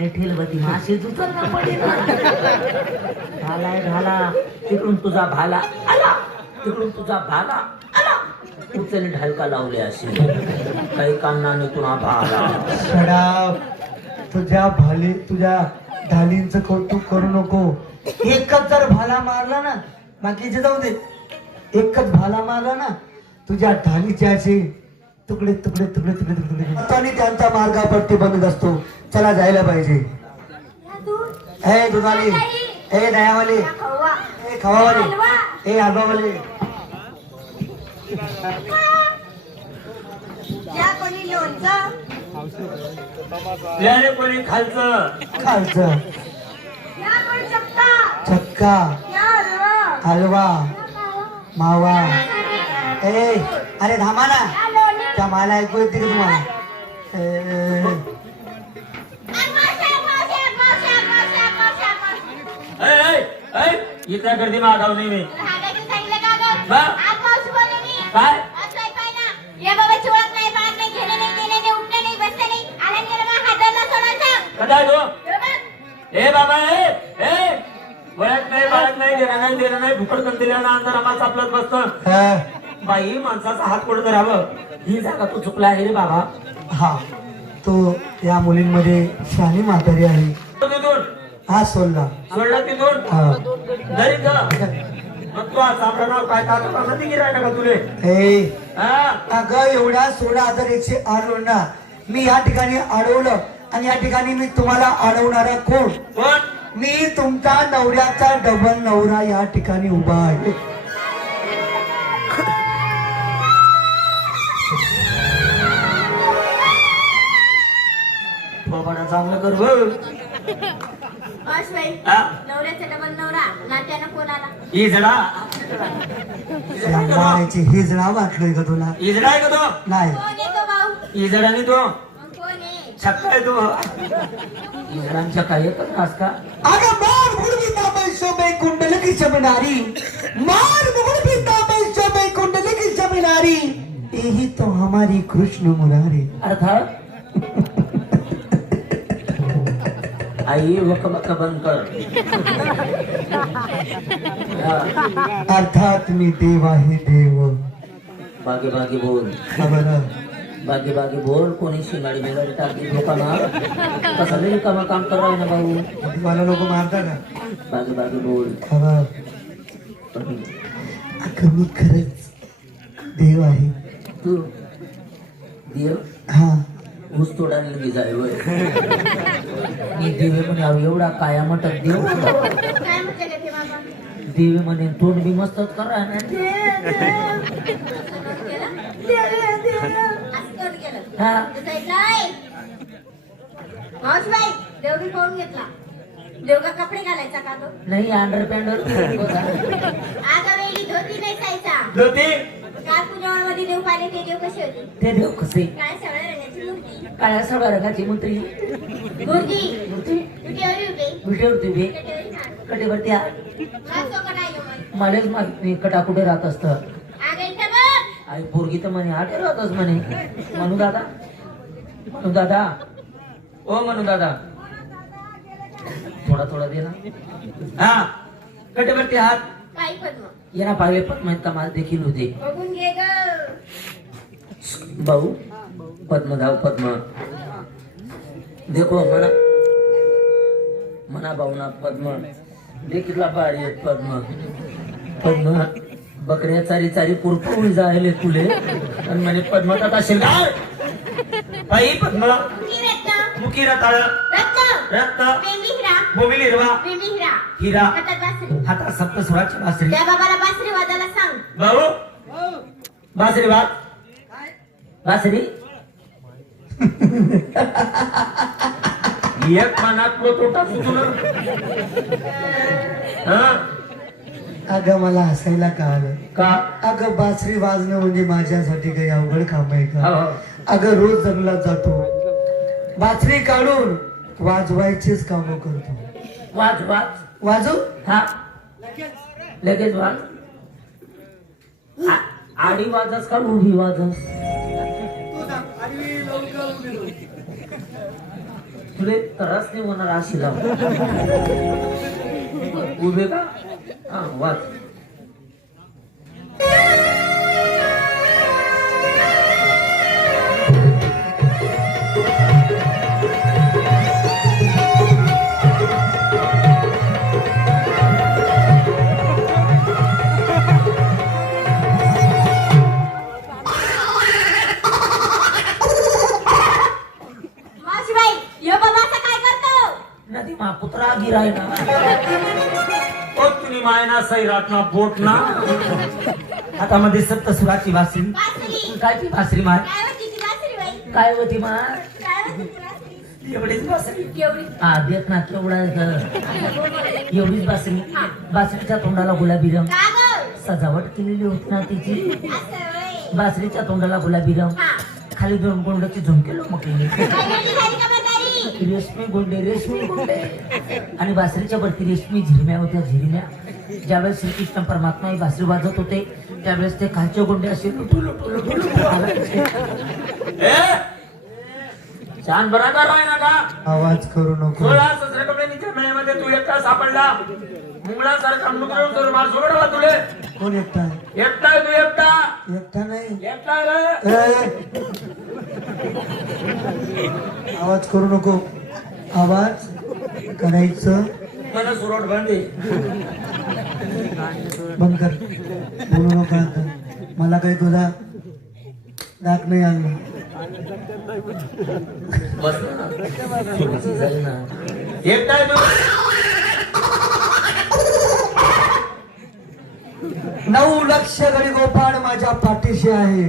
चांगले ठेलवती माशी उचल ना पडेल घाला तिकडून तुझा भाला आला तिकडून तुझा भाला आला उचल ढालका लावले असे काही कामनाने तुला भाला शराब तुझ्या ढालींचं कौतुक करू नको. एकच जर भाला मारला ना बाकीचे जाऊ दे एकच भाला मारला ना तुझ्या ढालीचे असे तुकडे तुकडे तुकडे तुकडे तुकडे आणि त्यांचा मार्गापट्टी बनत असतो. चला जायला पाहिजे. हे दुधाली हे दयावाले हे खवावाले हे आबावाले याने कोणी खालचं खालचं चक्का हलवा मावा ए अरे थांबा ना त्या मला ऐकू येते की तुम्हाला इथल्या गर्दी मागाव नाही मी काय बाबा वळत नाही बाळत नाही देणं नाही भुकड कंदिल्यानं अंधार आम्हाला आपलंच बसतं बाई माणसाचा हात पुढे धरावं ही जागा तू चुकला आहे रे बाबा. हा तो या मुलींमध्ये शहाणी म्हातारी आहे. तिथून हा सोडला तिथून घरी मग तू आज आपलं नाव काय टाका गिरायला का तुले अगं एवढा 16,108 ना मी या ठिकाणी अडवलं आणि या ठिकाणी मी तुम्हाला अडवणारा कोण मी तुमचा नवऱ्याचा डबल नवरा या ठिकाणी उभा आहे. चांगलं कर नवऱ्याचा डबल नवरा नात्यानं कोणाला इजडा हिजडा वाटलोय का तुला? इजडा आहे का तो? नाही इजडा नाही तो छक्का आहे तो इजडांच्या काय एकच नास का अगं मार मुडविता बैसोबे कुंडलकी शबनारी मार मुडविता बैसोबे कुंडलकी शबनारी यही तो हमारी कृष्ण मुरारी. अर्थात आई वकबक बंद कर. अर्थात मी देव आहे देव. बागे बागे बोल बागे बागे बोल कोणी शिंगाडी बिगाडी टाकी लोकांना कसं नाही काम काम करावं ना भाऊ मला लोक मारता का? बागे बागे बोल खबर अगं मी खरंच देव आहे. तू देव हा ऊस तोडायला मी जाय मी देवे म्हणे एवढा काया मटक देव काय म्हटलं ते बाबा देवे म्हणे तोंड बी मस्तच करा हा देवगी पाहून घेतला देवगा कपडे घालायचा का तो नाही अंडर पॅन्डर आगा वेळी धोती नेसायचा धोती काल पुण्यामध्ये देव पाहिले ते देव कसे होते ते देव कसे काय सगळ्या रंगाची मूर्ती काळ्या सगळ्या रंगाची मंत्री मूर्ती मूर्ती विटेवरी उभे विटेवरती उभे कटेवरी खान कटेवरती हा सोका नाही मग मलाच माहित नाही कटा कुठे राहत असत आगा इथं बघ आई पोरगी तर म्हणे आटे राहतच म्हणे म्हणू दादा ओ म्हणू दादा थोडा थोडा दे ना हा कटेवरती हात काही पद्म येना पाहिले पण माहित का मला देखील होते बघून घे ग भाऊ पद्म धाव पद्म देखो मना भाऊना पद्म देखील भारी पद्म पद्म बकऱ्या चारी चारी पुरपुरी जायले तुले आणि म्हणे पद्म आता शिंगार बाई पद्म मुकी रताळ रत्न बोबिल हिरवा हिरा हातात सप्त स्वराची बासरी त्या बाबाला बासरी वाजायला सांग भाऊ बासरी वाज बासरी एक मनात तोटा सुचून अगं मला हसायला का आलं का अगं बासरी वाजणं म्हणजे माझ्यासाठी काही अवघड काम आहे का? हो. अगं रोज जंगलात जातो बासरी काढून वाजवायचेच काम करतो. वाज वाज वाजू हा लगेच वाज आडी वाजस का उभी वाजस तुले त्रास नाही होणार अशी लाव उभे का हा वाच मावशीबाई यो बाबा असं काय करतो नदी मा कुत्रा गिराय ना ओ तुम्ही मायना सैरात ना बोट ना आता मध्ये सप्तसुराची बासरी बासरी काय ती बासरी माय काय होती ती बासरी बाई काय होती माय काय होती ती बासरी एवढीच बासरी केवढी हा देख ना केवढा आहे ग. असं बोल बोल. एवढीच बासरी बासरीच्या तोंडाला गुलाबी रंग का गं? सजावट केलेली होती ना तिची असं होय. बासरीच्या तोंडाला गुलाबी रंग हा. खाली दोन गोंडाची झुमकेलो मग काय म्हणली झाली का म्हातारी? रेशमी गोंडे आणि बासरीच्या वरती रेशमी झिरम्या होत्या झिरम्या ज्यावेळेस श्रीकृष्ण परमात्मा ही बासरी वाजत होते त्यावेळेस ते खालचे गोंडे असे लुटू लुटू लुटू लुटू हालायचे. छान बराबर आहे ना का आवाज करू नको. सोळा सतरा कपड्यांच्या मेळ्यामध्ये तू एकटा सापडला मुंगळासारखा मुद्रण करून मला सोडला तुले कोण एकटा आहे? एकटा आहे तू एकटा एकटा नाही. एकटा आहे रे. आवाज करू नको. आवाज करायचं मला सुरट बांधे बंद कर. बोलू नको आता. मला काही तुझा दाग नाही आणला. बस ना. थोडीशी झाली ना. एकटा आहे तू 9 लक्ष गडी गोपाळ माझ्या पाठीशी आहे.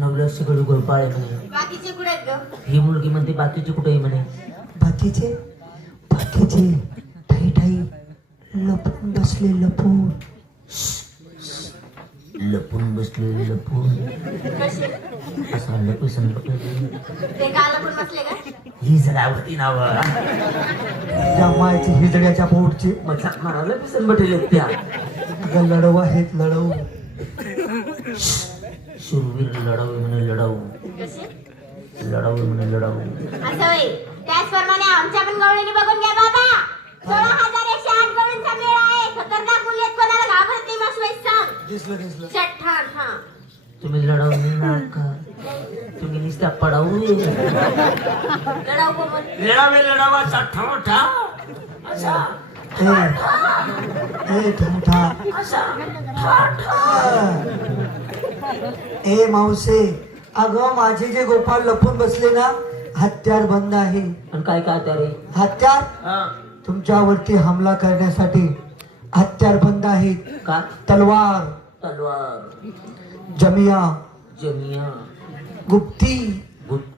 9 लक्ष गडी गोपाळ आहे म्हणे बाकीचे कुठे आहेत गं? ही मुलगी म्हणते बाकीची कुठे आहे म्हणे बाकीचे ठाई ठाई लपून बसले लपून. लपून बसले लपून कशी? असं लपून ते गाला पण बसले का? ही जगावती नाव त्या मायची हिजड्याच्या पोटची मजाक मारायला पिसन बटेल त्या अगं लढव आहेत लढव. शूरवीर लढाऊ म्हणे लढाऊ कशी? लढाऊ म्हणे लढाऊ असं होय. त्याचप्रमाणे आमच्या पण गवळीने बघून घ्या बाबा. 16,108 गवळींचा मेळा आहे. खतरनाक मुली आहेत, कोणाला घाबरत नाही मावशीबाई सांग. दिसलं चट्टान हा. तुम्ही लढाऊ नाही ना का तुम्ही नुसत्या पडाऊ लढाऊ कोण? लढावे लढावाचा ठोठा असा ए ठा असा ए मावसे अगं माझे जे गोपाळ लपून बसले ना हत्यार बंद आहे. आणि काय काय त्या रे हत्यार तुमच्यावरती हमला करण्यासाठी हत्यार बंद आहेत. का तलवार तलवार जमिया जमिया गुप्ती गुप्त